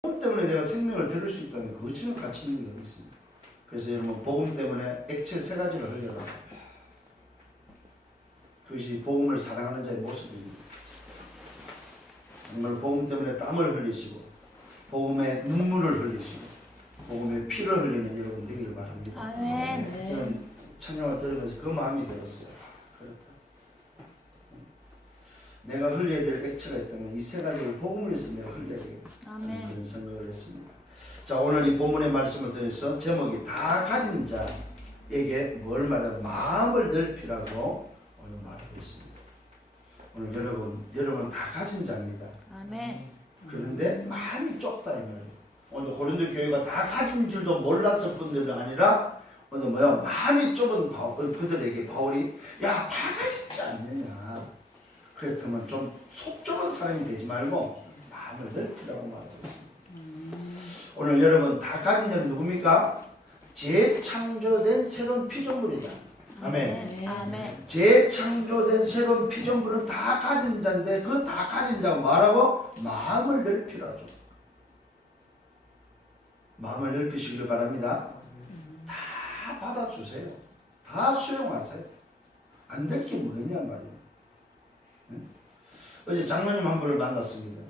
복음 때문에 내가 생명을 들을 수 있다는 그 어찌나 가치 있는 게 있습니다. 그래서 여러분 복음 때문에 액체 3가지를 흘려라. 그것이 복음을 사랑하는 자의 모습입니다. 정말 복음 때문에 땀을 흘리시고 복음의 눈물을 흘리시고 복음의 피를 흘리는 여러분 되기를 바랍니다. 아멘. 저는 찬양을 들으면서 그 마음이 들었어요. 그렇다. 내가 흘려야 될 액체가 있다면 이 3가지를 복음을 위해서 내가 흘려야 되겠다. 아멘. 그런 생각을 했습니다. 자, 오늘 이 본문의 말씀을 통해서 제목이 다 가진 자에게 뭘 말하고 마음을 넓히라고 오늘 말하고 있습니다. 오늘 여러분 다 가진 자입니다. 아멘. 그런데 마음이 좁다 이 말이에요. 오늘 고린도 교회가 다 가진 줄도 몰랐을 뿐들이 아니라 오늘 마음이 좁은 그들에게 바울이 야, 다 가졌지 않느냐. 그렇다면 좀 속 좁은 사람이 되지 말고 마음을 넓히라고 말하고 있습니다. 오늘 여러분 다 가진 자는 누굽니까? 재창조된 새로운 피조물이다. 아멘. 아멘. 재창조된 새로운 피조물은 다 가진 자인데 그 다 가진 자가 말하고 마음을 넓히라죠. 마음을 넓히시길 바랍니다. 다 받아주세요. 다 수용하세요. 안 될 게 뭐냐 말이에요. 응? 어제 장로님 한 분을 만났습니다.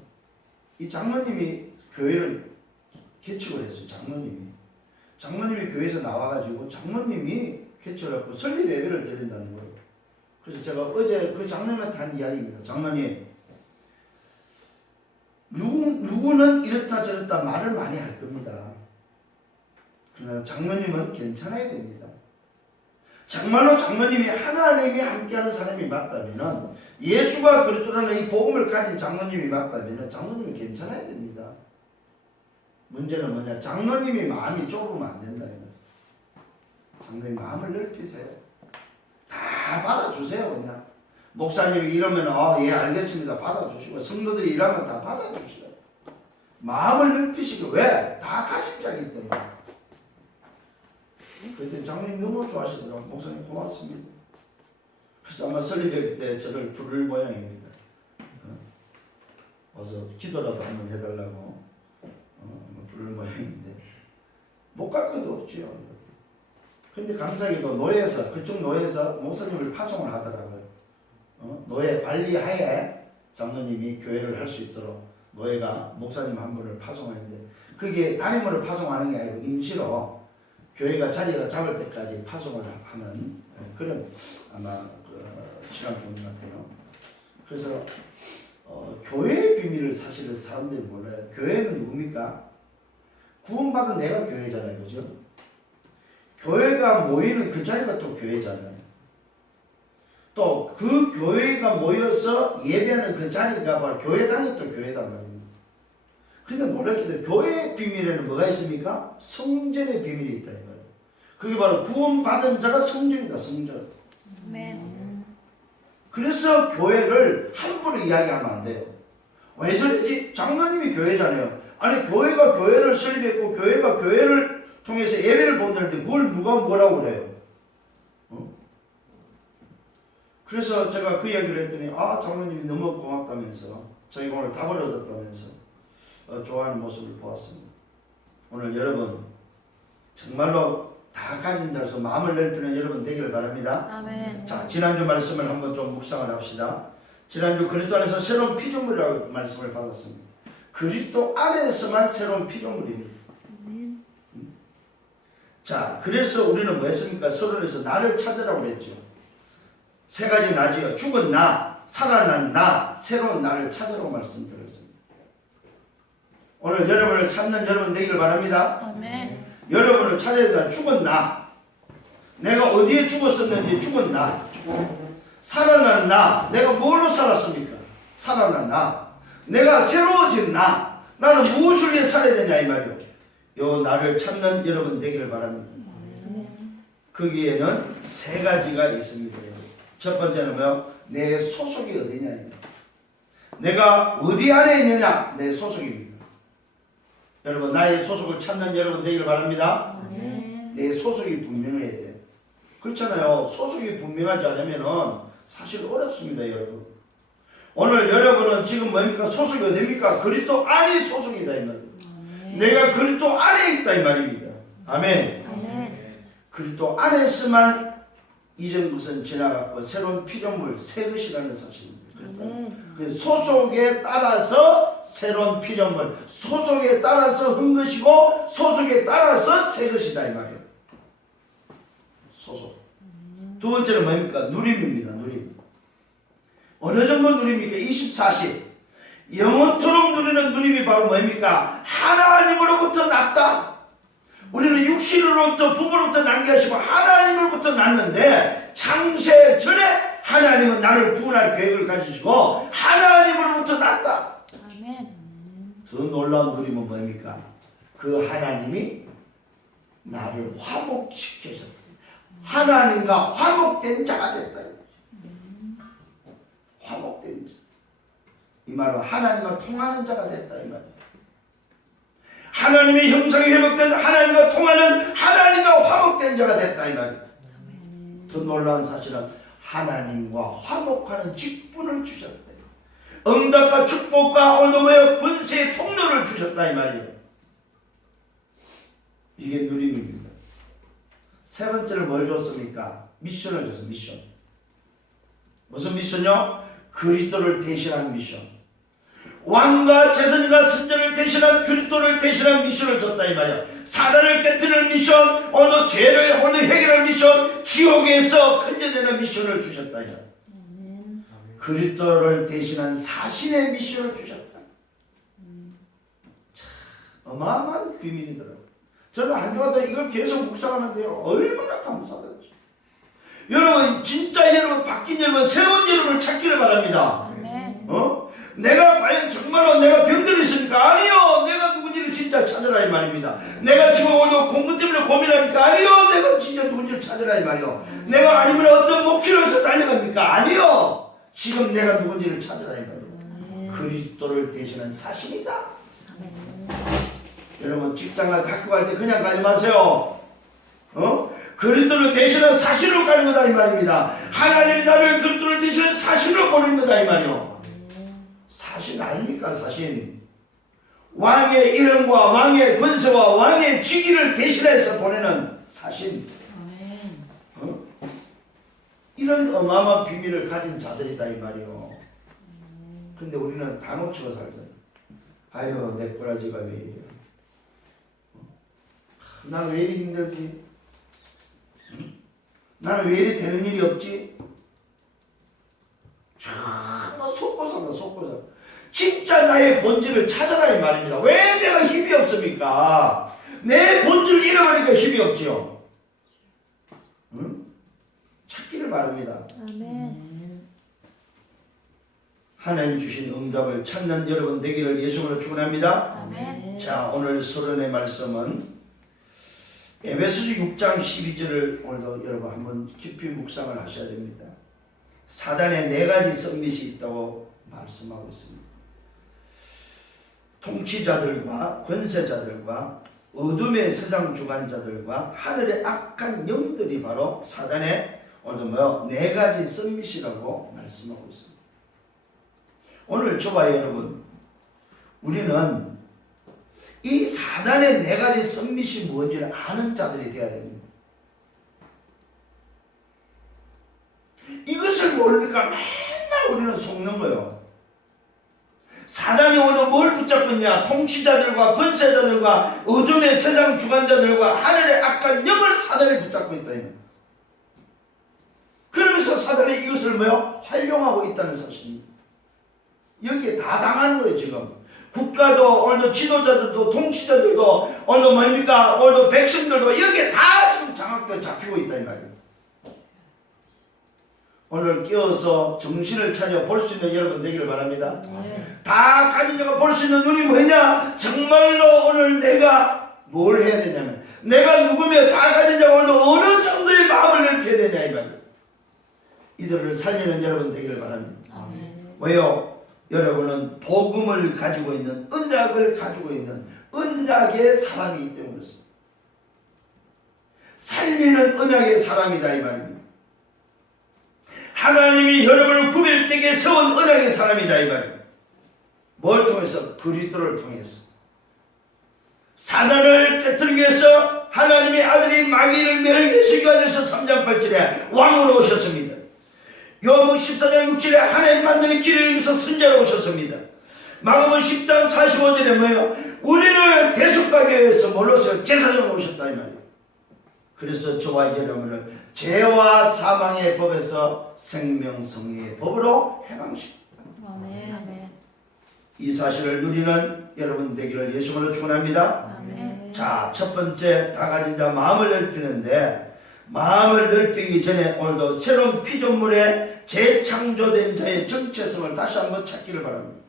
이 장로님이 교회를 개척을 했어요. 장로님이 교회에서 나와가지고 장로님이 개척해갖고 설립 예배를 드린다는 거예요. 그래서 제가 어제 그 장로님한테 한 이야기입니다. 장로님, 누구는 이렇다 저렇다 말을 많이 할 겁니다. 그러나 장로님은 괜찮아야 됩니다. 정말로 장로님이 하나님이 함께하는 사람이 맞다면, 예수가 그리스도라는 이 복음을 가진 장로님이 맞다면 장로님은 괜찮아야 됩니다. 문제는 뭐냐? 장로님이 마음이 좁으면 안 된다. 장로님 마음을 넓히세요. 다 받아주세요. 그냥 목사님이 이러면 예 알겠습니다 받아주시고, 성도들이 이러면 다 받아주시고, 마음을 넓히시고. 왜? 다 가진 자이기 때문에. 그래서 장로님 너무 좋아하시더라고요. 목사님 고맙습니다. 그래서 아마 설립회 때 저를 부를 모양입니다. 와서 기도라도 한번 해달라고 부를 모양인데 못 갈 것도 없죠. 그런데 감사하게도 노예에서, 그쪽 노예에서 목사님을 파송을 하더라고요. 노예 관리하에 장로님이 교회를 할 수 있도록 노예가 목사님 한 분을 파송하는데, 그게 담임으로 파송하는 게 아니고 임시로 교회가 자리가 잡을 때까지 파송을 하는 그런 아마 시간표인 것 같아요. 그래서 교회의 비밀을 사실은 사람들이 몰라요. 교회는 누굽니까? 구원받은 내가 교회잖아요. 그죠? 교회가 모이는 그 자리가 또 교회잖아요. 또 그 교회가 모여서 예배하는 그 자리가 바로 교회당이 또 교회단 말입니다. 근데 놀랍게도 교회의 비밀에는 뭐가 있습니까? 성전의 비밀이 있다. 그게 바로 구원받은 자가 성전이다. 성전. 아멘. 그래서 교회를 함부로 이야기하면 안 돼요. 왜 저러지? 장로님이 교회잖아요. 아니 교회가 교회를 설립했고 교회가 교회를 통해서 예배를 본다는데 그걸 누가 뭐라고 그래요? 그래서 제가 그 이야기를 했더니 장로님이 너무 고맙다면서, 저희가 오늘 답을 얻었다면서 좋아하는 모습을 보았습니다. 오늘 여러분 정말로 다 가진 자로서 마음을 넓히는 여러분 되기를 바랍니다. 아멘. 자, 지난주 말씀을 한번 좀 묵상을 합시다. 지난주 그리스도 안에서 새로운 피조물이라고 말씀을 받았습니다. 그리스도 안에서만 새로운 피조물입니다. 자, 그래서 우리는 뭐 했습니까? 서론에서 나를 찾으라고 그랬죠. 3가지 나지요. 죽은 나, 살아난 나, 새로운 나를 찾으라고 말씀드렸습니다. 오늘 여러분을 찾는 여러분 되기를 바랍니다. 아멘. 여러분을 찾아야 돼. 죽은 나, 내가 어디에 죽었었는지 죽은 나, 살아난 나, 내가 뭘로 살았습니까? 살아난 나, 내가 새로워진 나, 나는 무엇을 위해 살아야 되냐 이 말이요. 요 나를 찾는 여러분 되기를 바랍니다. 거기에는 3가지가 있습니다. 첫 번째는 뭐요? 내 소속이 어디냐. 내가 어디 안에 있느냐. 내 소속입니다. 여러분 나의 소속을 찾는 여러분 되기를 바랍니다. 내 소속이 분명해야 돼요. 그렇잖아요. 소속이 분명하지 않으면 사실 어렵습니다. 여러분 오늘 여러분은 지금 뭡니까? 소속이 어디입니까? 그리스도 안이 소속이다 이 말이에요. 내가 그리스도 안에 있다 이 말입니다. 아멘. 아멘. 그리스도 안에서만 이전 것은 지나갔고 새로운 피조물 새 것이라는 사실입니다. 아멘. 그 소속에 따라서 새로운 피조물, 소속에 따라서 한 것이고 소속에 따라서 새 것이다 이 말이에요. 소속. 두 번째는 뭡니까? 누림입니다. 누림. 어느 정도 누림입니까? 24시. 영원토록 누리는 누림이 바로 뭡니까? 하나님으로부터 났다. 우리는 육신으로부터 부모로부터 난 게 아니고 하나님으로부터 났는데 창세 전에 하나님은 나를 구원할 계획을 가지시고 하나님으로부터 났다. 아멘. 더 놀라운 누림은 뭡니까? 그 하나님이 나를 화목시켜서 하나님과 화목된 자가 됐다. 화목된 자. 이 말은 하나님과 통하는 자가 됐다 이 말이에요. 하나님의 형상이 회복된 하나님과 통하는 하나님과 화목된 자가 됐다 이 말이에요. 더 놀라운 사실은 하나님과 화목하는 직분을 주셨다. 응답과 축복과 오늘 뭐예요? 권세의 통로를 주셨다 이 말이에요. 이게 누림입니다. 세 번째로 뭘 줬습니까? 미션을 줬어요. 미션. 무슨 미션이요? 그리스도를 대신한 미션. 왕과 제선과 선전을 대신한 그리스도를 대신한 미션을 줬다 이 말이야. 사단을 깨뜨리는 미션, 오늘 죄를 오늘 해결할 미션, 지옥에서 건져내는 미션을 주셨다 이 말이야. 그리스도를 대신한 사신의 미션을 주셨다. 참 어마어마한 비밀이더라고요. 저는 한 주간 동안 이걸 계속 묵상하는데요. 얼마나 감사하던지. 여러분 진짜 여러분 바뀐 여러분 새로운 여러분을 찾기를 바랍니다. 아멘. 내가 과연 정말로 내가 병들어 있습니까? 아니요. 내가 누군지를 진짜 찾으라 이 말입니다. 내가 지금 오늘 공부 때문에 고민합니까? 아니요. 내가 진짜 누군지를 찾으라 이 말이요. 내가 아니면 어떤 목표를 해서 달려갑니까? 아니요. 지금 내가 누군지를 찾으라 이 말이요. 그리스도를 대신한 사신이다. 여러분 직장을 갖고 갈 때 그냥 가지 마세요. 그리스도를 대신한 사신으로 가는 거다 이 말입니다. 하나님이 나를 그리스도를 대신한 사신으로 보내는 거다 이 말이요. 사신 아닙니까? 사신. 왕의 이름과 왕의 권세와 왕의 직위를 대신해서 보내는 사신. 이런 어마어마한 비밀을 가진 자들이다 이 말이요. 근데 우리는 다 놓치고 살잖아. 아유 내 꼬라지가 왜 이래. 나는 왜 이리 힘들지? 나는 왜 이리 되는 일이 없지? 정말 속고 산다 속고 산다. 진짜 나의 본질을 찾아라 이 말입니다. 왜 내가 힘이 없습니까? 내 본질을 잃어버리니까 힘이 없지요. 응? 찾기를 바랍니다. 아멘. 하나님 주신 응답을 찾는 여러분 되기를 예수로 축원합니다. 아멘. 자 오늘 서론의 말씀은 에베소서 6장 12절을 오늘도 여러분 한번 깊이 묵상을 하셔야 됩니다. 사단의 네 가지 썸밋이 있다고 말씀하고 있습니다. 통치자들과 권세자들과 어둠의 세상 주관자들과 하늘의 악한 영들이 바로 사단의 오늘 네 가지 썸밋이라고 말씀하고 있습니다. 오늘 저와 여러분 우리는 이 사단의 네 가지 썸밋이 뭔지를 아는 자들이 되어야 됩니다. 이것을 모르니까 맨날 우리는 속는 거예요. 사단이 오늘 뭘 붙잡고 있냐? 통치자들과 권세자들과 어둠의 세상 주관자들과 하늘의 악한 영을 사단이 붙잡고 있다. 그러면서 사단이 이것을 뭐요? 활용하고 있다는 사실입니다. 여기에 다 당하는 거예요 지금. 국가도 오늘도 지도자들도 통치자들도 오늘도 뭡니까? 오늘도 백성들도 여기에 다 지금 장악돼 잡히고 있다 이 말이에요. 오늘 깨어서 정신을 차려 볼 수 있는 여러분 되기를 바랍니다. 다 가진 자가 볼 수 있는 눈이 뭐냐? 정말로 오늘 내가 뭘 해야 되냐면 내가 누구며 다 가진 자가 오늘 어느 정도의 마음을 넓혀야 되냐 이 말이에요. 이들을 살리는 여러분 되기를 바랍니다. 왜요? 여러분은 복음을 가지고 있는 언약을 가지고 있는 언약의 사람이기 때문에 살리는 언약의 사람이다 이 말입니다. 하나님이 여러분을 구별되게 세운 언약의 사람이다 이 말입니다. 뭘 통해서? 그리스도를 통해서. 사단을 깨뜨리기 위해서 하나님의 아들이 마귀를 멸하시기 위해서 3장 8절에 왕으로 오셨습니다. 요한복음 14장 6절에 하나님 만드는 길을 위해서 선자로 오셨습니다. 마가복음 10장 45절에 뭐예요? 우리를 대속하기 위해서 뭘로서 제사장으로 오셨다 이 말이에요. 그래서 저와 여러분을 죄와 사망의 법에서 생명성의 법으로 해방시켰다. 아멘. 아멘. 이 사실을 누리는 여러분 되기를 예수님으로 축원합니다. 아멘. 자, 첫 번째 다 가진 자 마음을 넓히는데, 마음을 넓히기 전에 오늘도 새로운 피조물의 재창조된 자의 정체성을 다시 한번 찾기를 바랍니다.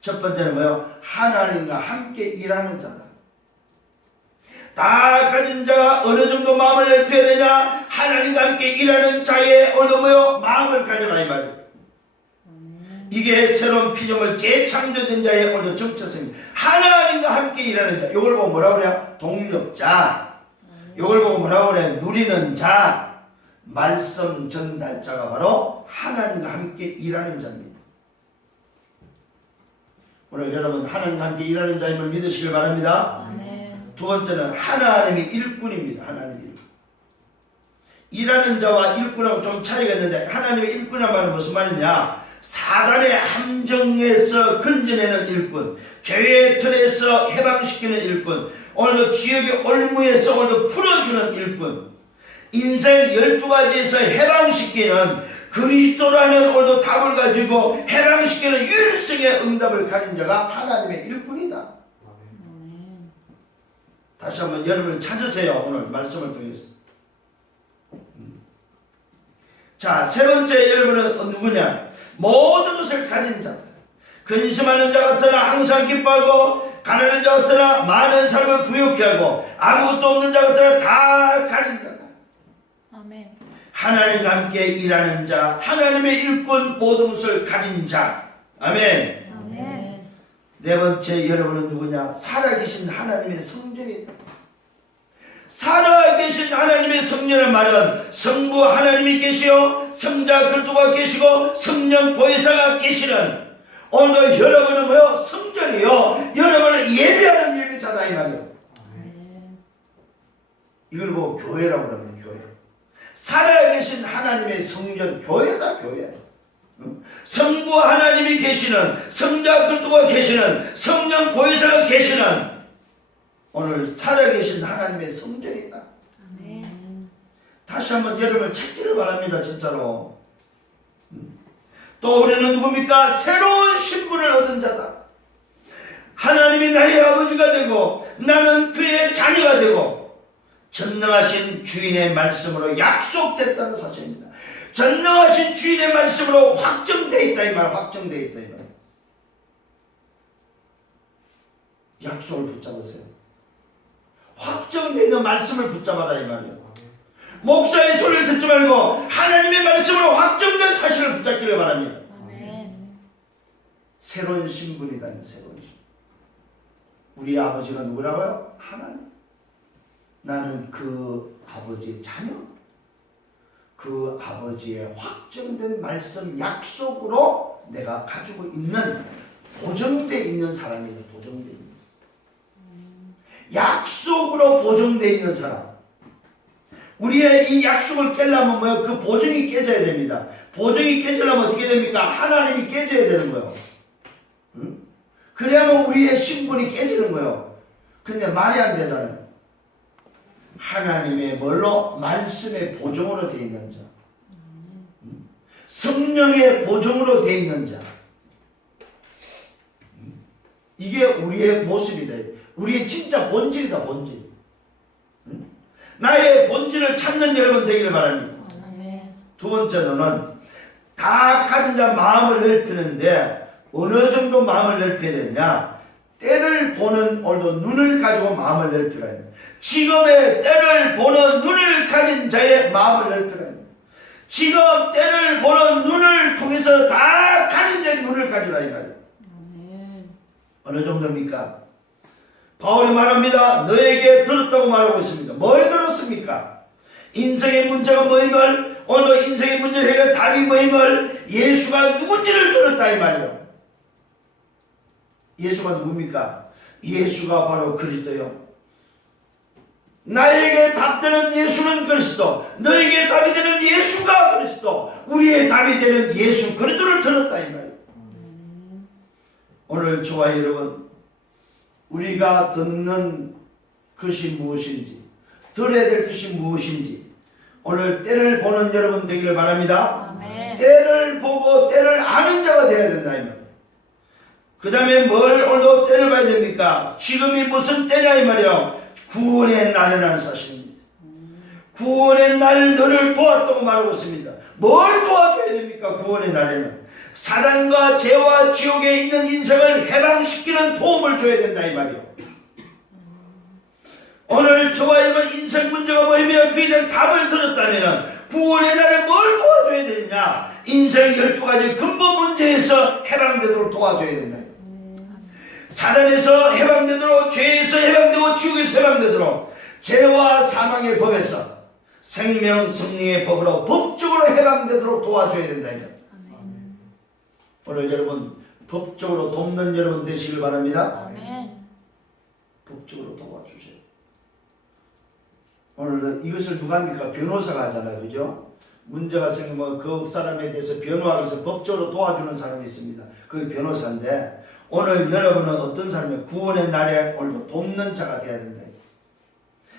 첫 번째는 뭐예요? 하나님과 함께 일하는 자다. 다 가진 자가 어느 정도 마음을 넓혀야 되냐? 하나님과 함께 일하는 자의 어느 뭐요? 마음을 가져라 이 말이에요. 이게 새로운 피조물 재창조된 자의 오늘 정체성입니다. 하나님과 함께 일하는 자. 이걸 보고 뭐라고 그래요? 동력자. 이걸 보고 뭐라고 그래요? 누리는 자. 말씀 전달자가 바로 하나님과 함께 일하는 자입니다. 오늘 여러분 하나님과 함께 일하는 자임을 믿으시길 바랍니다. 아멘. 두 번째는 하나님의 일꾼입니다. 하나님의 일꾼. 일하는 자와 일꾼하고 좀 차이가 있는데, 하나님의 일꾼이란 말은 무슨 말이냐? 사단의 함정에서 건져내는 일꾼, 죄의 틀에서 해방시키는 일꾼, 오늘도 지역의 올무에서 오늘도 풀어주는 일꾼, 인생 12가지에서 해방시키는 그리스도라는 오늘도 답을 가지고 해방시키는 유일성의 응답을 가진 자가 하나님의 일꾼이다. 다시 한번 여러분을 찾으세요. 오늘 말씀을 통해서. 자, 세 번째 여러분은 누구냐? 모든 것을 가진 자다. 근심하는 자 같으나 항상 기뻐하고, 가난한 자 같으나 많은 삶을 부욕해 하고, 아무것도 없는 자 같으나 다 가진 자다. 아멘. 하나님과 함께 일하는 자, 하나님의 일꾼, 모든 것을 가진 자. 아멘. 아멘. 네 번째 여러분은 누구냐? 살아계신 하나님의 성전이다. 살아계신 하나님의 성전의 말은 성부 하나님이 계시오, 성자 그리스도가 계시고 성령 보혜사가 계시는, 오늘도 여러분은 뭐요? 성전이요. 여러분은 예배하는 예배자다 이 말이에요. 이걸 보고 교회라고 그럽니다. 교회. 살아계신 하나님의 성전, 교회다 교회. 성부 하나님이 계시는, 성자 그리스도가 계시는, 성령 보혜사가 계시는 오늘 살아계신 하나님의 성전이다. 아멘. 다시 한번 여러분을 찾기를 바랍니다. 진짜로. 또 우리는 누굽니까? 새로운 신분을 얻은 자다. 하나님이 나의 아버지가 되고 나는 그의 자녀가 되고 전능하신 주인의 말씀으로 약속됐다는 사실입니다. 전능하신 주인의 말씀으로 확정되어 있다 이 말, 확정되어 있다 이 말. 약속을 붙잡으세요. 확정되어 있는 말씀을 붙잡아라 이 말이에요. 목사의 소리를 듣지 말고 하나님의 말씀으로 확정된 사실을 붙잡기를 바랍니다. 아멘. 새로운 신분이다. 새로운 신분. 우리 아버지가 누구라고요? 하나님. 나는 그 아버지의 자녀, 그 아버지의 확정된 말씀 약속으로 내가 가지고 있는, 보정되어 있는 사람이다. 보정되어 있는 사람. 약속으로 보정되어 있는 사람. 우리의 이 약속을 깨려면 뭐예요? 그 보증이 깨져야 됩니다. 보증이 깨지려면 어떻게 됩니까? 하나님이 깨져야 되는 거예요. 응? 그래야만 우리의 신분이 깨지는 거예요. 근데 말이 안 되잖아요. 하나님의 뭘로? 말씀의 보증으로 되어 있는 자. 성령의 보증으로 되어 있는 자. 이게 우리의 모습이다. 우리의 진짜 본질이다. 본질. 나의 본질을 찾는 여러분 되기를 바랍니다. 아멘. 두 번째로는 다 가진 자 마음을 넓히는데 어느 정도 마음을 넓혀야 되냐? 때를 보는 오늘도 눈을 가지고 마음을 넓히라. 지금의 때를 보는 눈을 가진 자의 마음을 넓히라. 지금 때를 보는 눈을 통해서 다 가진 자의 눈을 가지라 이 말이에요. 아멘. 어느 정도입니까? 바울이 말합니다. 너에게 들었다고 말하고 있습니다. 뭘 들었습니까? 인생의 문제가 뭐임을, 오늘 인생의 문제를 해결 답이 뭐임을, 예수가 누군지를 들었다 이 말이에요. 예수가 누굽니까? 예수가 바로 그리스도요. 나에게 답되는 예수는 그리스도, 너에게 답이 되는 예수가 그리스도, 우리의 답이 되는 예수 그리스도를 들었다 이 말이에요. 오늘 저와 여러분, 우리가 듣는 것이 무엇인지, 들어야 될 것이 무엇인지 오늘 때를 보는 여러분 되기를 바랍니다. 아멘. 때를 보고 때를 아는 자가 되어야 된다 이 말이에요. 그 다음에 뭘 오늘도 때를 봐야 됩니까? 지금이 무슨 때냐 이 말이에요. 구원의 날이라는 사실입니다. 구원의 날 너를 도왔다고 말하고 있습니다. 뭘 도와줘야 됩니까? 구원의 날에는 사단과 죄와 지옥에 있는 인생을 해방시키는 도움을 줘야 된다 이 말이에요. 오늘 저와 여러분 인생 문제가 뭐이며 그에 대한 답을 들었다면 구원의 날에 뭘 도와줘야 되느냐? 인생 12가지 근본 문제에서 해방되도록 도와줘야 된다. 사단에서 해방되도록, 죄에서 해방되고 지옥에서 해방되도록, 죄와 사망의 법에서 생명 성령의 법으로 법적으로 해방되도록 도와줘야 된다. 오늘 여러분 법적으로 돕는 여러분 되시길 바랍니다. 아멘. 법적으로 도와주세요. 오늘 이것을 누가 합니까? 변호사가 하잖아요. 그죠? 문제가 생기면 그 사람에 대해서 변호하기 위해서 법적으로 도와주는 사람이 있습니다. 그게 변호사인데 오늘 여러분은 어떤 사람이에요? 구원의 날에 오늘도 돕는 자가 되어야 된다.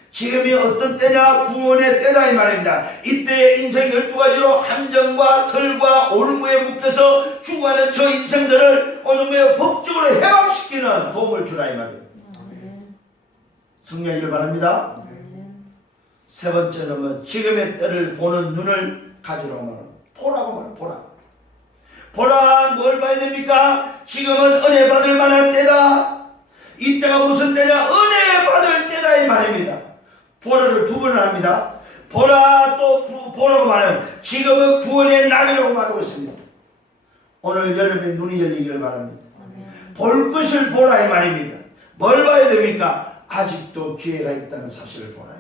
지금이 어떤 때냐? 구원의 때다 이 말입니다. 이때 인생 12가지로 함정과 털과 올무에 묶여서 죽어가는 저 인생들을 오늘 법적으로 해방시키는 도움을 주라 이 말이에요. 승리하기를 바랍니다. 세 번째는 지금의 때를 보는 눈을 가지라고 말합니다. 보라고 말합니다. 보라. 보라, 뭘 봐야 됩니까? 지금은 은혜 받을 만한 때다. 이때가 무슨 때냐? 은혜 받을 때다 이 말입니다. 보라를 두 번을 합니다. 보라, 또 보라고 말해요. 지금은 구원의 날이라고 말하고 있습니다. 오늘 여러분의 눈이 열리기를 바랍니다. 볼 것을 보라 이 말입니다. 뭘 봐야 됩니까? 아직도 기회가 있다는 사실을 보라.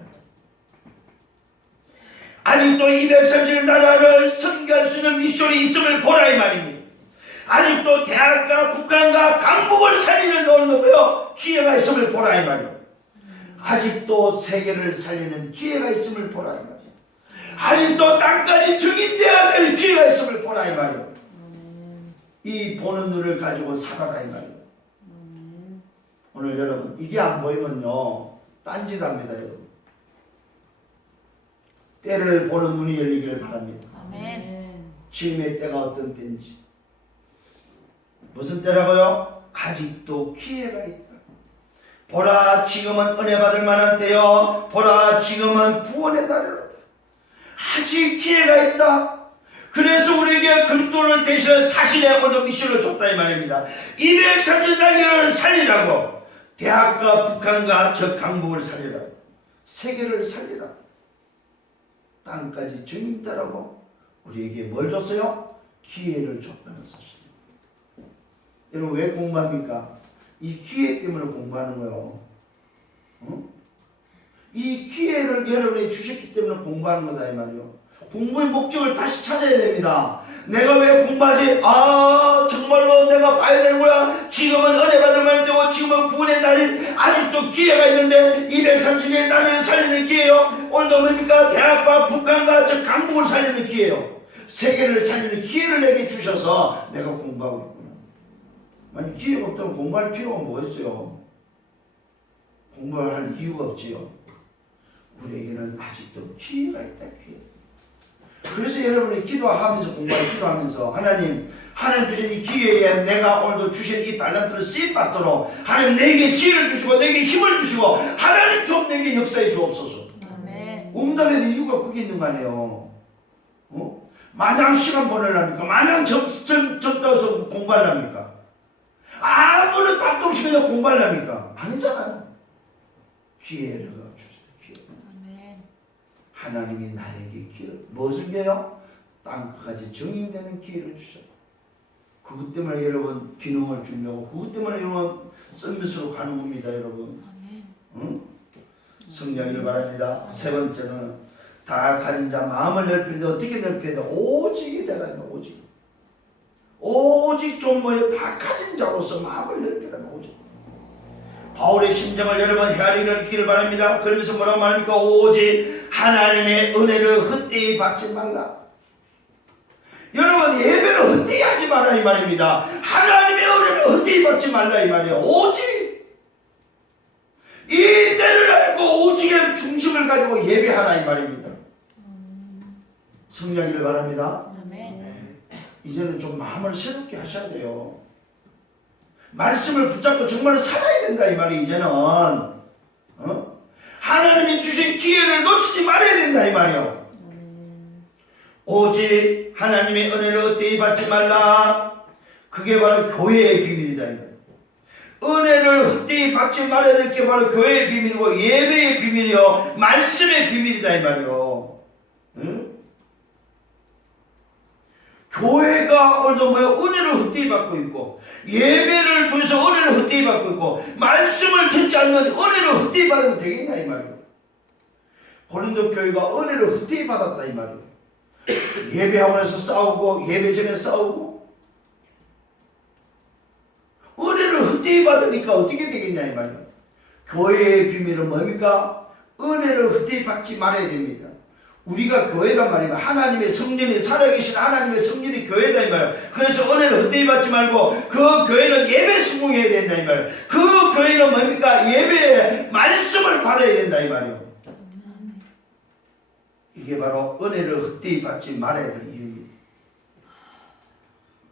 아직도 230일 나라를 선교할 수 있는 미션이 있음을 보라 이 말입니다. 아직도 대학과 북한과 강북을 살리는 뭐요? 기회가 있음을 보라 이 말이에요. 아직도 세계를 살리는 기회가 있음을 보라 이 말이에요. 아직도 땅까지 증인되어야 될 기회가 있음을 보라 이 말이에요. 이 보는 눈을 가지고 살아라 이 말이에요. 오늘 여러분 이게 안 보이면요 딴짓합니다 여러분. 때를 보는 눈이 열리기를 바랍니다. 아멘. 지금의 때가 어떤 때인지. 무슨 때라고요? 아직도 기회가 있다. 보라 지금은 은혜 받을 만한 때요. 보라 지금은 구원의 날이로다. 아직 기회가 있다. 그래서 우리에게 그리스도를 대신한 사실의 오늘 미션을 줬다 이 말입니다. 230달기를 살리라고. 대학과 북한과 저 강북을 살리라고. 세계를 살리라고. 땅까지 증인 따라고 우리에게 뭘 줬어요? 기회를 줬다는 사실입니다. 여러분 왜 공부합니까? 이 기회 때문에 공부하는 거예요. 이 기회를 여러분이 주셨기 때문에 공부하는 거다 이 말이요. 공부의 목적을 다시 찾아야 됩니다. 내가 왜 공부하지? 정말로 내가 봐야 되는 거야. 지금은 은혜 받을 만한 때고 지금은 구원의 날이 아직도 기회가 있는데 230일 날을 살리는 기회요. 오늘도 뭡니까? 대학과 북한과 저 강북을 살리는 기회요. 세계를 살리는 기회를 내게 주셔서 내가 공부하고 있구나. 아니 기회가 없다면 공부할 필요가 뭐가 있어요? 공부를 할 이유가 없지요. 우리에게는 아직도 기회가 있다. 기회. 그래서 여러분이 기도하면서 기도하면서 하나님 주신 이 기회에 내가 오늘도 주신 이 달란트를 쓰임받도록 하나님 내게 지혜를 주시고 내게 힘을 주시고 하나님 좀 내게 역사해 주옵소서. 아멘. 응답의 이유가 그게 있는 거 아니에요. 마냥 시간 보내려니까 마냥 점떠서 공부하려니까 아무런 답도 없이 그냥 공부하려니까 아니잖아요. 기회를 주세요. 기회. 아멘. 하나님이 나에게 기회를 무엇을 줘요? 땅까지 증인되는 기회를 주셨다. 그것 때문에 여러분 기능을 주려고 그것 때문에 여러분 서비스로 가는 겁니다 여러분. 응? 승리하기를 바랍니다. 세 번째는 다 가진 자 마음을 넓히는데 어떻게 넓혀야 돼? 오직이 되라면 오직 좀 뭐예요? 다 가진 자로서 마음을 넓히라면 오직 바울의 심정을 여러분 헤아리는 기를 바랍니다. 그러면서 뭐라고 말합니까? 오직 하나님의 은혜를 헛되이 받지 말라. 여러분 예배를 헛되이 하지 마라 이 말입니다. 하나님의 은혜를 헛되이 받지 말라 이 말이에요. 오직 이 때를 알고 오직의 중심을 가지고 예배하라 이 말입니다. 승리하기를 바랍니다. 아멘. 이제는 좀 마음을 새롭게 하셔야 돼요. 말씀을 붙잡고 정말 살아야 된다 이 말이 이제는 하나님이 주신 기회를 놓치지 말아야 된다 이 말이요. 오직 하나님의 은혜를 헛되이 받지 말라. 그게 바로 교회의 비밀이다 이 말이에요. 은혜를 헛되이 받지 말아야 될 게 바로 교회의 비밀이고 예배의 비밀이요 말씀의 비밀이다 이 말이요. 응? 교회가 오늘도 은혜를 헛되이 받고 있고 예배를 통해서 은혜를 헛되이 받고 있고 말씀을 듣지 않는 은혜를 헛되이 받으면 되겠냐 이 말이에요. 고린도 교회가 은혜를 헛되이 받았다 이 말이에요. 예배학원에서 싸우고 예배 전에 싸우고 은혜를 헛되이 받으니까 어떻게 되겠냐 이 말이에요. 교회의 비밀은 뭡니까? 은혜를 헛되이 받지 말아야 됩니다. 우리가 교회단 말이에요. 하나님의 성령이 살아계신 하나님의 성령이 교회다 이 말이에요. 그래서 은혜를 헛되이 받지 말고 그 교회는 예배 수봉해야 된다 이 말이에요. 그 교회는 뭡니까? 예배의 말씀을 받아야 된다 이 말이에요. 이게 바로 은혜를 헛되이 받지 말아야 될 이유입니다.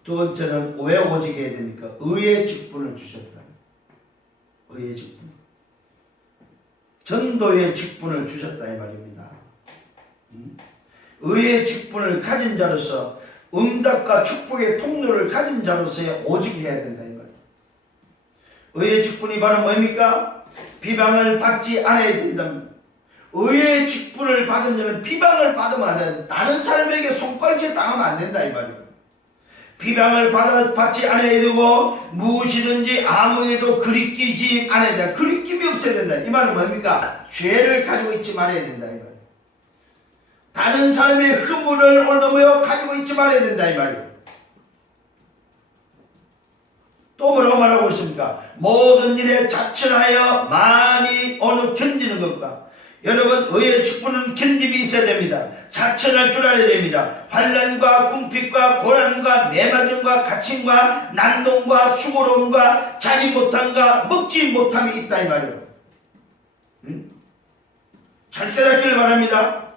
두 번째는 왜 오직 해야 됩니까? 의의 직분을 주셨다. 의의 직분. 전도의 직분을 주셨다 이 말입니다. 의의 직분을 가진 자로서 응답과 축복의 통로를 가진 자로서의 오직 해야 된다 이 말이에요. 의의 직분이 바로 뭡니까? 비방을 받지 않아야 된답니다. 의의 직분을 받은 자는 비방을 받으면 안 된다. 다른 사람에게 손가락질 당하면 안 된다 이 말이에요. 비방을 받지 않아야 되고 무엇이든지 아무에도 그리끼지 않아야 된다. 그리낌이 없어야 된다. 이 말은 뭡니까? 죄를 가지고 있지 말아야 된다 이 말이에요. 다른 사람의 허물을 오늘도 가지고 있지 말아야 된다 이 말이에요. 또 뭐라고 말하고 있습니까? 모든 일에 자천하여 많이 어느 견디는 것과 여러분 의의 직분은 견딤이 있어야 됩니다. 자천할 줄 알아야 됩니다. 환난과 궁핍과 고난과 매맞음과 갇힘과 난동과 수고로움과 자지 못함과 먹지 못함이 있다 이 말이에요. 잘 깨닫기를 바랍니다.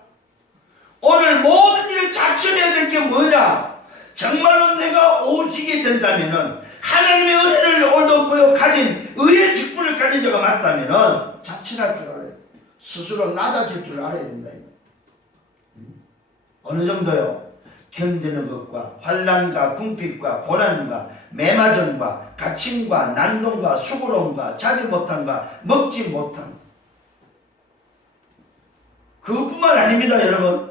오늘 모든 일을 자천해야 될 게 뭐냐? 정말로 내가 오직이 된다면은 하나님의 은혜를 오늘도 가진 의의 직분을 가진 자가 맞다면은 자천할 줄 알아야 돼. 스스로 낮아질 줄 알아야 된다. 어느 정도요? 견디는 것과 환난과 궁핍과 고난과 매맞음과 갇힘과 난동과 수고로움과 자지 못함과 먹지 못함. 그것뿐만 아닙니다 여러분.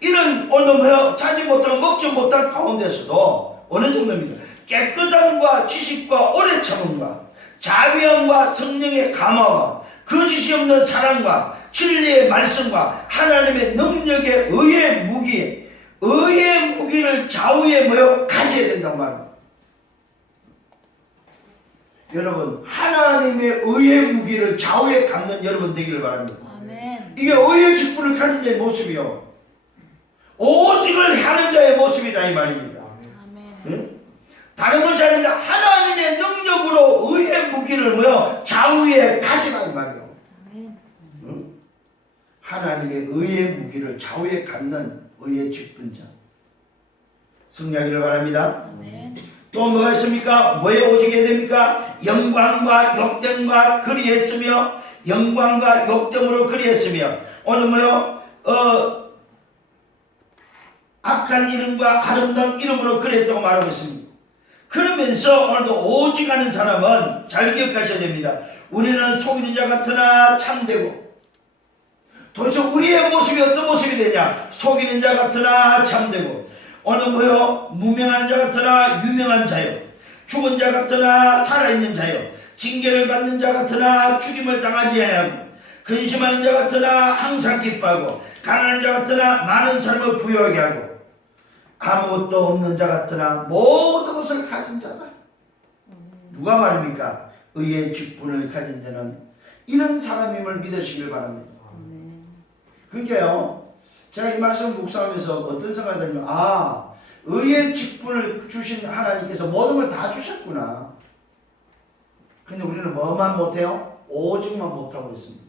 이런 오늘 자지 못하고 먹지 못한 가운데서도 어느 정도입니까? 깨끗함과 지식과 오래 참음과 자비함과 성령의 감화와 거짓이 없는 사랑과 진리의 말씀과 하나님의 능력의 의의 무기, 의의 무기를 좌우에 가져야 된단 말입니다. 여러분 하나님의 의의 무기를 좌우에 갖는 여러분 되기를 바랍니다. 아멘. 이게 의의 직분을 가진 자의 모습이요. 오직을 하는 자의 모습이다 이 말입니다. 아멘. 응? 다른 것이 아닙니다. 하나님의 능력으로 의의 무기를 좌우에 가지라 이 말이에요. 아멘. 응? 하나님의 의의 무기를 좌우에 갖는 의의 직분자. 승리하기를 바랍니다. 아멘. 또 뭐가 있습니까? 뭐에 오직해야 됩니까? 영광과 욕됨과 그리했으며 영광과 욕됨으로 그리했으며 오늘 악한 이름과 아름다운 이름으로 그랬다고 말하고 있습니다. 그러면서 오늘도 오직하는 사람은 잘 기억하셔야 됩니다. 우리는 속이는 자 같으나 참되고 도대체 우리의 모습이 어떤 모습이 되냐? 속이는 자 같으나 참되고 오늘 무명한 자 같으나 유명한 자요 죽은 자 같으나 살아있는 자요 징계를 받는 자 같으나 죽임을 당하지 아니하고 근심하는 자 같으나 항상 기뻐하고 가난한 자 같으나 많은 사람을 부유하게 하고 아무것도 없는 자 같으나 모든 것을 가진 자다. 누가 말입니까? 의의 직분을 가진 자는 이런 사람임을 믿으시길 바랍니다. 아멘. 그러니까요, 제가 이 말씀을 묵상하면서 어떤 생각이 들면, 아, 의의 직분을 주신 하나님께서 모든 걸 다 주셨구나. 근데 우리는 뭐만 못해요? 오직만 못하고 있습니다.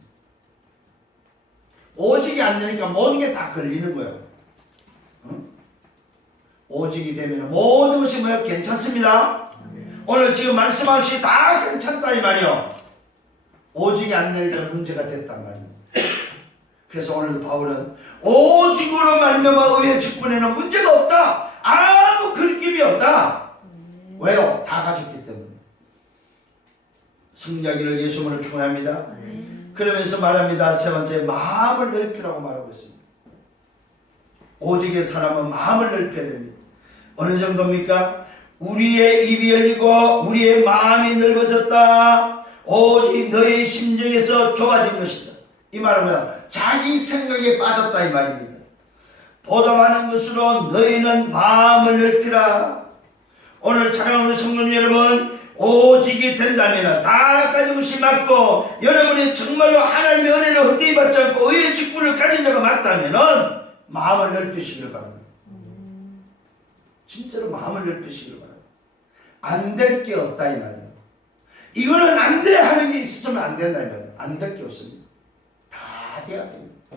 오직이 안 되니까 모든 게 다 걸리는 거예요. 응? 오직이 되면 모든 것이 뭐예요? 괜찮습니다. 오늘 지금 말씀하신 다 괜찮다 이 말이요. 오직이 안 되니까 문제가 됐단 말이에요. 그래서 오늘 바울은 오직으로 말미암아 의의 직분에는 문제가 없다. 아무 걸림이 없다. 왜요? 다 가졌기 때문에. 승리하기를 예수님을 축원합니다. 그러면서 말합니다. 세 번째, 마음을 넓히라고 말하고 있습니다. 오직의 사람은 마음을 넓혀야 됩니다. 어느 정도입니까? 우리의 입이 열리고 우리의 마음이 넓어졌다. 오직 너의 심정에서 좋아진 것이다. 이 말은 뭐야? 자기 생각에 빠졌다 이 말입니다. 보다 많은 것으로 너희는 마음을 넓히라. 오늘 사랑하는 성도 여러분, 오직이 된다면 다 가진 것이 맞고 여러분이 정말로 하나님의 은혜를 헛되이 받지 않고 의의 직분을 가진 자가 맞다면 마음을 넓히시길 바랍니다. 진짜로 마음을 넓히시길 바랍니다. 안 될 게 없다 이 말이에요. 이거는 안 돼 하는 게 있으면 안 된다 이 말이에요. 안 될 게 없습니다. 다 돼야 됩니다.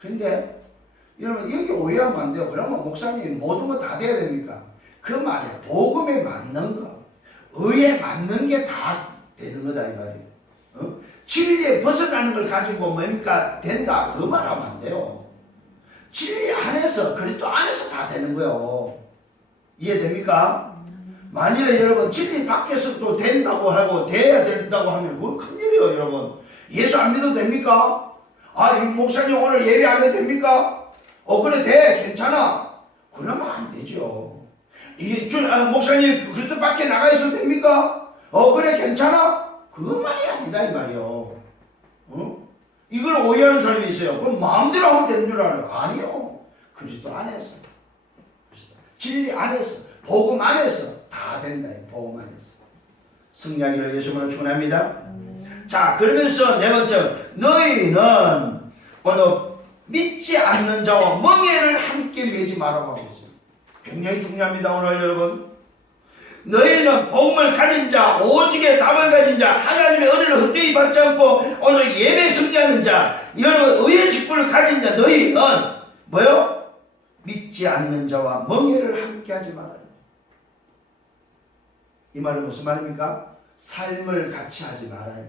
그런데 여러분 여기 오해하면 안 돼요. 그러면 목사님 모든 거 다 돼야 됩니까? 그 말이에요. 복음에 맞는 거, 의에 맞는 게 다 되는 거다 이 말이에요. 어? 진리에 벗어나는 걸 가지고 뭡니까? 된다. 그 말하면 안 돼요. 진리 안에서, 그리스도 안에서 다 되는 거예요. 이해됩니까? 만일에 여러분 진리 밖에서 또 된다고 하고 돼야 된다고 하면 그건 큰일이에요 여러분. 예수 안 믿어도 됩니까? 아, 목사님 오늘 예배 안 해도 됩니까? 그래 돼 괜찮아. 그러면 안 되죠. 목사님 그리스도 밖에 나가 있어도 됩니까? 그래 괜찮아. 그건 말이 아니다 이 말이요. 이걸 오해하는 사람이 있어요. 그럼 마음대로 하면 되는 줄 알아요. 아니요. 그리스도 안에서, 진리 안에서, 복음 안에서 다 된다. 복음 안에서. 승리하기를 예수님으로 축원합니다. 자, 그러면서 네 번째, 너희는 오늘 믿지 않는 자와 멍에를 함께 매지 말라고 하고 있어요. 굉장히 중요합니다. 오늘 여러분, 너희는 복음을 가진 자, 오직의 답을 가진 자, 하나님의 은혜를 헛되이 받지 않고 오늘 예배 승리하는 자, 여러분 의의 직분을 가진 자, 너희는 뭐요? 믿지 않는 자와 멍에를 함께 하지 말아요. 이 말은 무슨 말입니까? 삶을 같이 하지 말아요.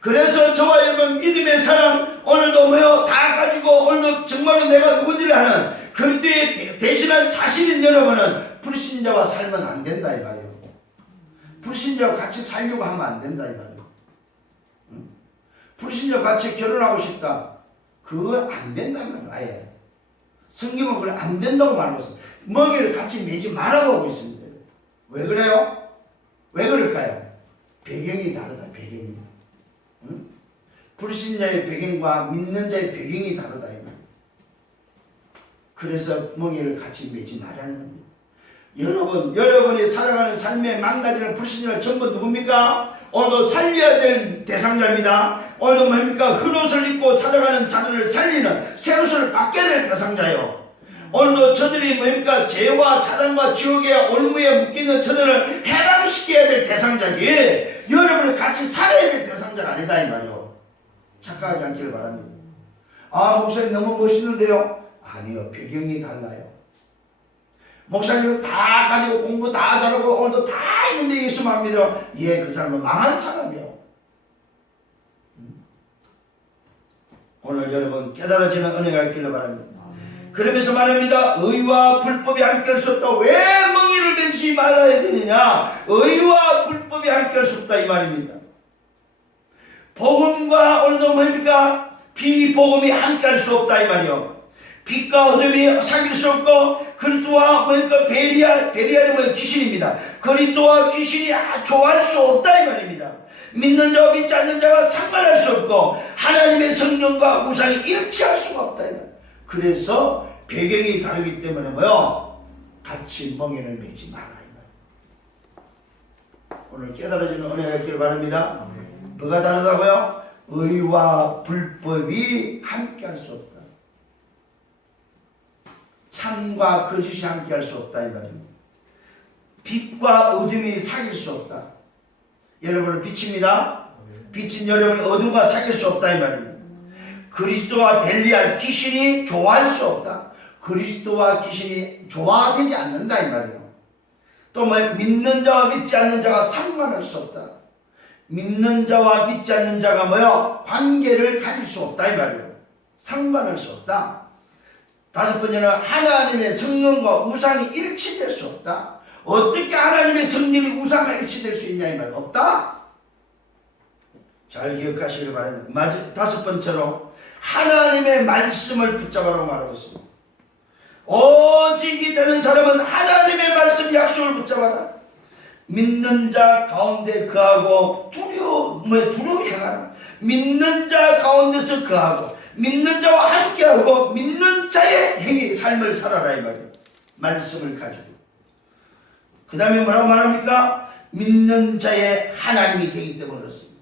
그래서 저와 여러분 믿음의 사람 오늘도 뭐요? 다 가지고 오늘도 정말로 내가 누구들을 하는 그리스도의 대신한 사실인 여러분은 불신자와 살면 안 된다 이 말이에요. 불신자와 같이 살려고 하면 안 된다 이 말이에요. 불신자와 같이 결혼하고 싶다. 그거 안 된다면 아예. 성경은 그걸 안 된다고 말하고 있어요. 멍에를 같이 매지 말라고 하고 있습니다. 왜 그래요? 왜 그럴까요? 배경이 다르다. 배경이. 불신자의 배경과 믿는 자의 배경이 다르다 이 말이에요. 그래서 멍에를 같이 매지 말라는 겁니다. 여러분이 살아가는 삶에 망가지는 불신자는 전부 누굽니까? 오늘도 살려야 될 대상자입니다. 오늘도 뭡니까? 흰옷을 입고 살아가는 자들을 살리는 새 옷을 받게 될 대상자예요. 오늘도 저들이 뭡니까? 죄와 사단과 지옥의 올무에 묶이는 저들을 해방시켜야 될 대상자지 여러분을 같이 살아야 될 대상자가 아니다 이 말이에요. 착각하지 않기를 바랍니다. 아, 목사님 너무 멋있는데요? 아니요. 배경이 달라요. 목사님은 다 가지고 공부 다 잘하고 오늘도 다 있는데 예수만 믿어. 예, 그 사람은 망할 사람이에요. 오늘 여러분 깨달아지는 은혜가 있기를 바랍니다. 그러면서 말합니다. 의와 불법이 함께 할 수 없다. 왜 멍에를 매지 말아야 되느냐? 의와 불법이 함께 할 수 없다 이 말입니다. 복음과 오늘도 뭡니까? 비복음이 함께 할 수 없다 이 말이요. 빛과 어둠이 사귈 수 없고 그리스도와 뭡니까? 베리알이 뭐예요? 귀신입니다. 그리스도와 귀신이 조화할 수 없다 이 말입니다. 믿는 자와 믿지 않는 자가 상관할 수 없고 하나님의 성령과 우상이 일치할 수가 없다 이 말이에요. 그래서 배경이 다르기 때문에 뭐요? 같이 멍에를 매지 마라 이 말이에요. 오늘 깨달아지는 은혜가 있기를 바랍니다. 뭐가 다르다고요? 의와 불법이 함께할 수 없다. 참과 거짓이 함께할 수 없다 이 말입니다. 빛과 어둠이 사귈 수 없다. 여러분은 빛입니다. 빛은 여러분이 어둠과 사귈 수 없다 이 말입니다. 그리스도와 벨리알 귀신이 좋아할 수 없다. 그리스도와 귀신이 좋아되지 않는다 이 말이에요. 또 뭐 믿는 자와 믿지 않는 자가 상관할 수 없다. 믿는 자와 믿지 않는 자가 뭐요? 관계를 가질 수 없다 이 말이에요. 상관할 수 없다. 다섯 번째는 하나님의 성령과 우상이 일치될 수 없다. 어떻게 하나님의 성령이 우상과 일치될 수 있냐 이 말. 없다. 잘 기억하시길 바랍니다. 다섯 번째로 하나님의 말씀을 붙잡으라고 말하고 있습니다. 오직이 되는 사람은 하나님의 말씀 약속을 붙잡아라. 믿는 자 가운데 거하고 두려워 행하라. 믿는 자 가운데서 거하고 믿는 자와 함께하고 믿는 자의 행위 삶을 살아라 이 말이에요. 말씀을 가지고. 그 다음에 뭐라고 말합니까? 믿는 자의 하나님이 되기 때문에 그렇습니다.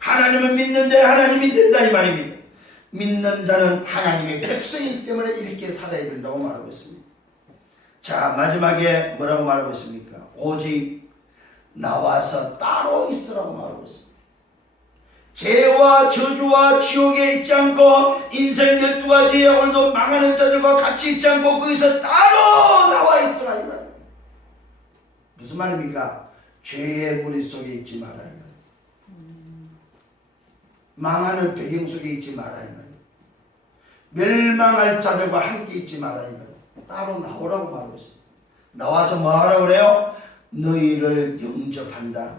하나님은 믿는 자의 하나님이 된다 이 말입니다. 믿는 자는 하나님의 백성이기 때문에 이렇게 살아야 된다고 말하고 있습니다. 자, 마지막에 뭐라고 말하고 있습니까? 오직 나와서 따로 있으라고 말하고 있습니다. 죄와 저주와 지옥에 있지 않고 인생 12가지의 오늘도 망하는 자들과 같이 있지 않고 거기서 따로 나와 있으라 이 말입니다. 무슨 말입니까? 죄의 무리 속에 있지 마라 이 말입니다. 망하는 배경 속에 있지 마라 이 말입니다. 멸망할 자들과 함께 있지 마라 이 말입니다. 따로 나오라고 말하고 있습니다. 나와서 뭐 하라고 그래요? 너희를 영접한다.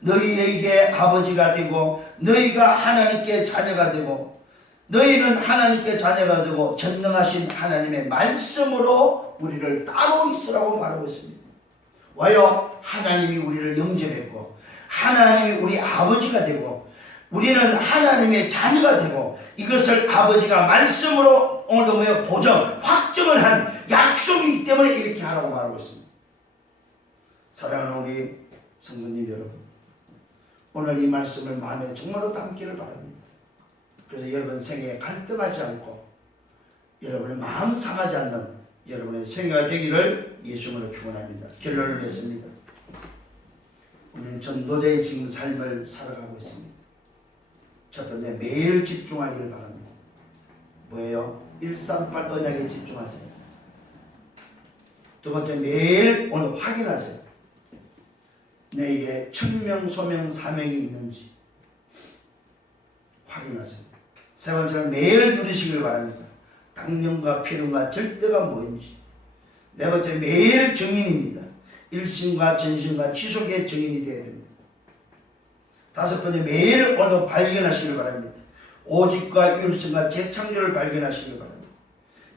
너희에게 아버지가 되고 너희가 하나님께 자녀가 되고 너희는 하나님께 자녀가 되고 전능하신 하나님의 말씀으로 우리를 따로 있으라고 말하고 있습니다. 와요? 하나님이 우리를 영접했고 하나님이 우리 아버지가 되고 우리는 하나님의 자녀가 되고 이것을 아버지가 말씀으로 오늘도 뭐예요? 보정, 확정을 한 약속이기 때문에 이렇게 하라고 말하고 있습니다. 사랑하는 우리 성도님 여러분, 오늘 이 말씀을 마음에 정말로 담기를 바랍니다. 그래서 여러분 생애에 갈등하지 않고 여러분의 마음 상하지 않는 여러분의 생애가 되기를 예수님으로 축원합니다. 결론을 냈습니다. 우리는 전도자의 지금 삶을 살아가고 있습니다. 첫 번째, 매일 집중하기를 바랍니다. 뭐예요? 138 언약에 집중하세요. 두 번째, 매일 오늘 확인하세요. 내게 천명, 소명, 사명이 있는지 확인하세요. 세 번째는 매일 누리시길 바랍니다. 당면과 필요와 절대가 뭐인지. 네 번째, 매일 증인입니다. 일심과 전심과 지속의 증인이 되어야 됩니다. 다섯 번째, 매일 오늘 발견하시길 바랍니다. 오직과 율성과 재창조를 발견하시길 바랍니다.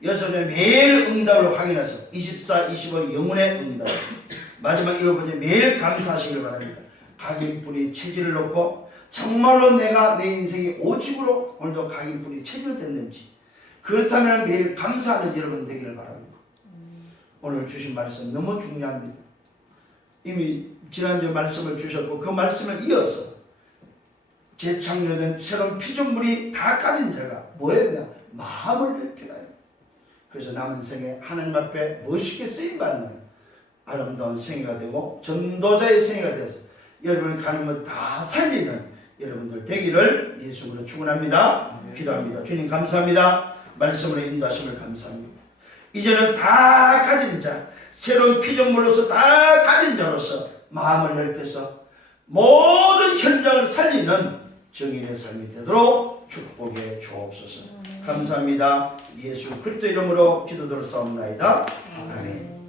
여섯째, 매일 응답을 확인하세요. 24, 25 영혼의 응답. 마지막 일곱 번째, 매일 감사하시길 바랍니다. 각인뿌리 체질을 놓고 정말로 내가 내 인생이 오직으로 오늘도 각인뿌리 체질됐는지 그렇다면 매일 감사하는 여러분 되기를 바랍니다. 오늘 주신 말씀 너무 중요합니다. 이미 지난주에 말씀을 주셨고 그 말씀을 이어서 재창조된 새로운 피조물이 다 가진 자가 뭐였냐? 마음을 넓히라. 그래서 남은 생에 하나님 앞에 멋있게 쓰임받는 아름다운 생애가 되고 전도자의 생애가 되어서 여러분이 가는 것 다 살리는 여러분들 되기를 예수님으로 축원합니다. 기도합니다. 주님 감사합니다. 말씀으로 인도하심을 감사합니다. 이제는 다 가진 자, 새로운 피조물로서 다 가진 자로서 마음을 넓혀서 모든 현장을 살리는 정인의 삶이 되도록 축복해 주옵소서. 감사합니다. 예수 그리스도 이름으로 기도드렸사옵나이다. 아멘.